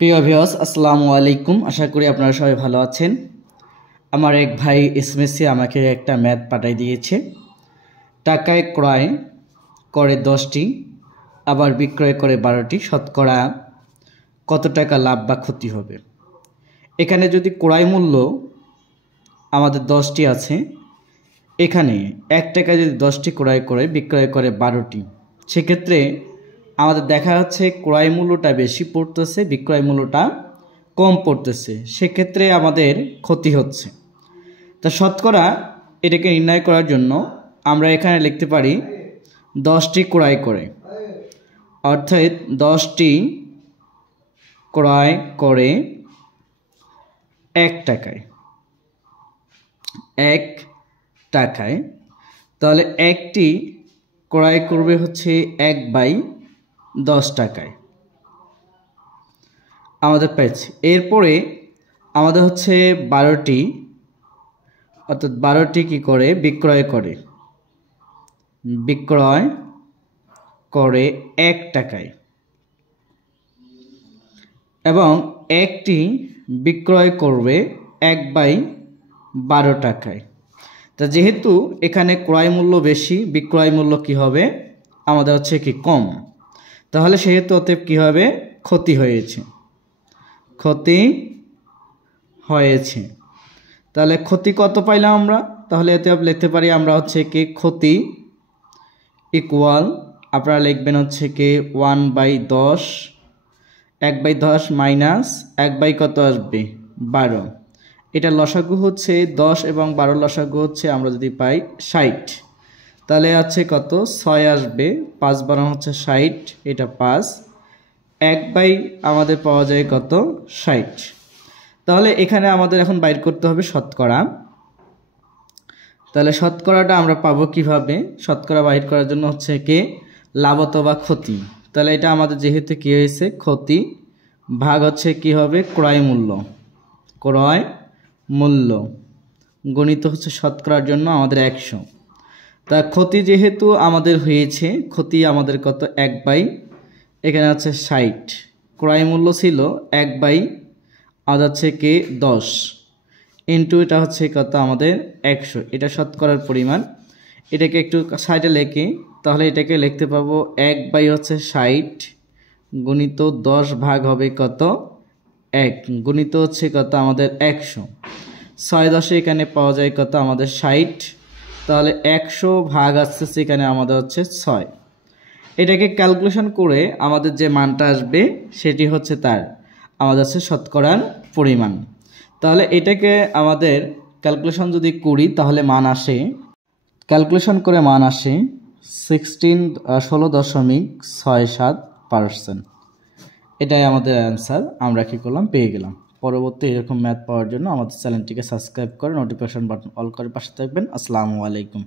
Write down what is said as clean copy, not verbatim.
প্রিয় ভিউয়ার্স, আসসালামু আলাইকুম। আশা করি আপনারা সবাই ভালো আছেন। আমার এক ভাই এসএমএসে আমাকে একটা ম্যাথ পাঠিয়ে দিয়েছে। টাকায় ক্রয় করে 10টি, আবার বিক্রয় করে 12টি, শতকরা কত টাকা লাভ বা ক্ষতি হবে। এখানে যদি ক্রয় মূল্য আমাদের 10টি আছে, এখানে 1 টাকায় যদি 10টি ক্রয় করে বিক্রয় করে 12টি, সেক্ষেত্রে আমাদের দেখা যাচ্ছে ক্রয় মূল্যটা বেশি পড়তেছে, বিক্রয় মূল্যটা কম পড়তেছে, সেক্ষেত্রে আমাদের ক্ষতি হচ্ছে। তা শতকরা এটাকে নির্ণয় করার জন্য আমরা এখানে লিখতে পারি 10টি ক্রয় করে, অর্থাৎ 10টি ক্রয় করে 1 টাকায়, 1 টাকায়, তাহলে একটি ক্রয় করবে হচ্ছে 1/10 টাকায় আমাদের পেয়েছে। এরপরে আমাদের হচ্ছে 12টি, অর্থাৎ 12টি কী করে বিক্রয় করে 1 টাকায়, এবং একটি বিক্রয় করবে 1/12 টাকায়। তা যেহেতু এখানে ক্রয় মূল্য বেশি, বিক্রয় মূল্য কি হবে আমাদের হচ্ছে কি কম, তাহলে সেহেতু অতএব কী হবে ক্ষতি হয়েছে। তাহলে ক্ষতি কত পাইলাম আমরা, তাহলে এতে লিখতে পারি আমরা হচ্ছে কি ক্ষতি ইকুয়াল, আপনারা লিখবেন হচ্ছে কি 1/10, 1/10 মাইনাস 1 কত আসবে 12, এটা লসাগু হচ্ছে 10 এবং 12 লসাগু হচ্ছে আমরা যদি পাই 60, তাহলে আছে কত 6 আসবে, 5/12 হচ্ছে 60, এটা 5, 1 আমাদের পাওয়া যায় কত 60। তাহলে এখানে আমাদের এখন বাইর করতে হবে শতকরা। তাহলে শতকরাটা আমরা পাবো কিভাবে, শতকরা বাইর করার জন্য হচ্ছে কি লাভ অথবা ক্ষতি। তাহলে এটা আমাদের যেহেতু কি হয়েছে ক্ষতি, ভাগ হচ্ছে কি হবে ক্রয় মূল্য গণিত হচ্ছে শতকরার জন্য আমাদের 100। তা ক্ষতি যেহেতু আমাদের হয়েছে, ক্ষতি আমাদের কত 1/, এখানে আছে 60, ক্রয় মূল্য ছিল 1/, আজ হচ্ছে কি 10 ইন্টু এটা হচ্ছে কত আমাদের 100, এটা শতকরার পরিমাণ। এটাকে একটু সাইডে লিখি, তাহলে এটাকে লিখতে পাবো 1/, হচ্ছে 60 গুণিত 10 ভাগ হবে কত 1 গুণিত হচ্ছে কত আমাদের 100, 6/10 এখানে পাওয়া যায় কত আমাদের 60, তাহলে 100 ভাগ আসছে সেখানে আমাদের হচ্ছে 6। এটাকে ক্যালকুলেশন করে আমাদের যে মানটা আসবে সেটি হচ্ছে তার আমাদের হচ্ছে শতকরার পরিমাণ। তাহলে এটাকে আমাদের ক্যালকুলেশন যদি করি তাহলে ক্যালকুলেশন করে মান আসে 16.67%। এটাই আমাদের অ্যান্সার, আমরা কী করলাম পেয়ে গেলাম। পরবর্তী এরকম ম্যাথ পাওয়ার জন্য আমাদের চ্যানেলটিকে সাবস্ক্রাইব করে নোটিফিকেশন বাটন অল করে পাশে থাকবেন। আসসালামু আলাইকুম।